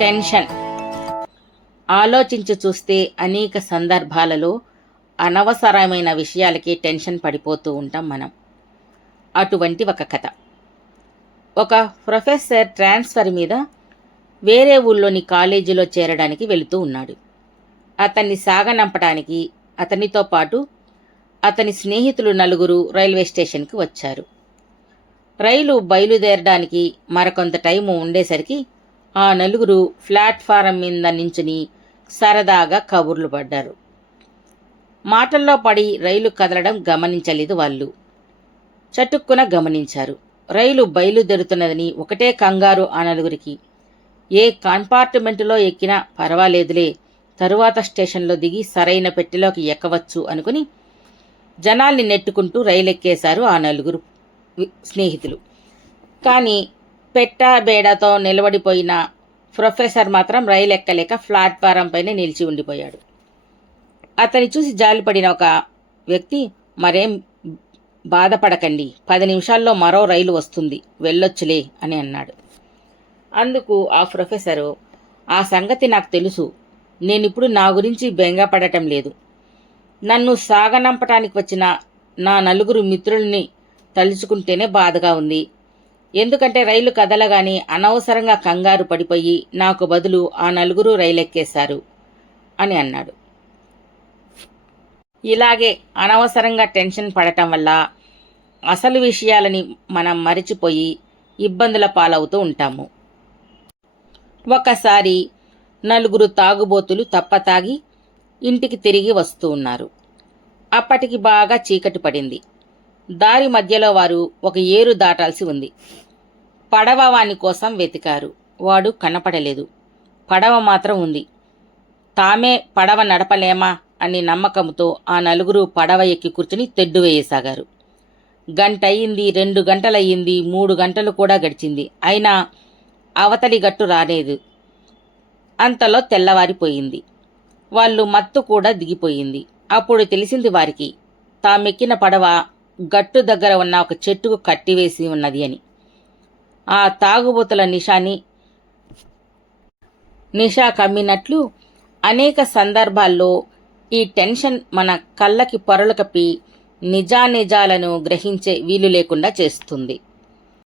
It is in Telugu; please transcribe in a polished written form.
టెన్షన్. ఆలోచించి చూస్తే అనేక సందర్భాలలో అనవసరమైన విషయాలకి టెన్షన్ పడిపోతూ ఉంటాం మనం. అటువంటి ఒక కథ. ఒక ప్రొఫెసర్ ట్రాన్స్ఫర్ మీద వేరే ఊళ్ళోని కాలేజీలో చేరడానికి వెళుతూ ఉన్నాడు. అతన్ని సాగనంపడానికి అతనితో పాటు అతని స్నేహితులు నలుగురు రైల్వే స్టేషన్కి వచ్చారు. రైలు బయలుదేరడానికి మరికొంత టైము ఉండేసరికి ఆ నలుగురు ప్లాట్ఫారం మీద నించుని సరదాగా కబుర్లు పడ్డారు. మాటల్లో పడి రైలు కదలడం గమనించలేదు వాళ్ళు. చటుక్కున గమనించారు. రైలు బయలుదేరుతున్నదని ఒకటే కంగారు ఆ నలుగురికి. ఏ కంపార్ట్మెంటులో ఎక్కినా పర్వాలేదులే, తరువాత స్టేషన్లో దిగి సరైన పెట్టెలోకి ఎక్కవచ్చు అనుకుని జనాల్ని నెట్టుకుంటూ రైలు ఎక్కేశారు ఆ నలుగురు స్నేహితులు. కానీ పెట్టా బేడాతో నిలబడిపోయిన ప్రొఫెసర్ మాత్రం రైలు ఎక్కలేక ప్లాట్ఫారం పైన నిలిచి ఉండిపోయాడు. అతని చూసి జాలిపడిన ఒక వ్యక్తి, మరేం బాధపడకండి, 10 నిమిషాల్లో మరో రైలు వస్తుంది, వెళ్ళొచ్చులే అని అన్నాడు. అందుకు ఆ ప్రొఫెసరు, ఆ సంగతి నాకు తెలుసు, నేనిప్పుడు నా గురించి బెంగపడటం లేదు. నన్ను సాగనంపటానికి వచ్చిన నా నలుగురు మిత్రుల్ని తలుచుకుంటేనే బాధగా ఉంది. ఎందుకంటే రైలు కదలగానే అనవసరంగా కంగారు పడిపోయి నాకు బదులు ఆ నలుగురు రైలెక్కేశారు అని అన్నాడు. ఇలాగే అనవసరంగా టెన్షన్ పడటం వల్ల అసలు విషయాలని మనం మరిచిపోయి ఇబ్బందుల పాలవుతూ ఉంటాము. ఒకసారి నలుగురు తాగుబోతులు తప్పతాగి ఇంటికి తిరిగి వస్తూ ఉన్నారు. అప్పటికి బాగా చీకటి పడింది. దారి మధ్యలో వారు ఒక ఏరు దాటాల్సి ఉంది. పడవ వాని కోసం వెతికారు. వాడు కనపడలేదు. పడవ మాత్రం ఉంది. తామే పడవ నడపలేమా అని నమ్మకంతో ఆ నలుగురు పడవ ఎక్కి కూర్చుని తెడ్డు వేయసాగారు. గంట అయింది, 2 గంటలయ్యింది, 3 గంటలు కూడా గడిచింది. అయినా అవతలి గట్టు రాలేదు. అంతలో తెల్లవారిపోయింది. వాళ్ళు మత్తు కూడా దిగిపోయింది. అప్పుడు తెలిసింది వారికి, తామెక్కిన పడవ గట్టు దగ్గర ఉన్న ఒక చెట్టుకు కట్టివేసి ఉన్నది అని. ఆ తాగుబోతుల నిషా కమ్మినట్లు అనేక సందర్భాల్లో ఈ టెన్షన్ మన కళ్ళకి పొరలు కప్పి నిజానిజాలను గ్రహించే వీలు లేకుండా చేస్తుంది.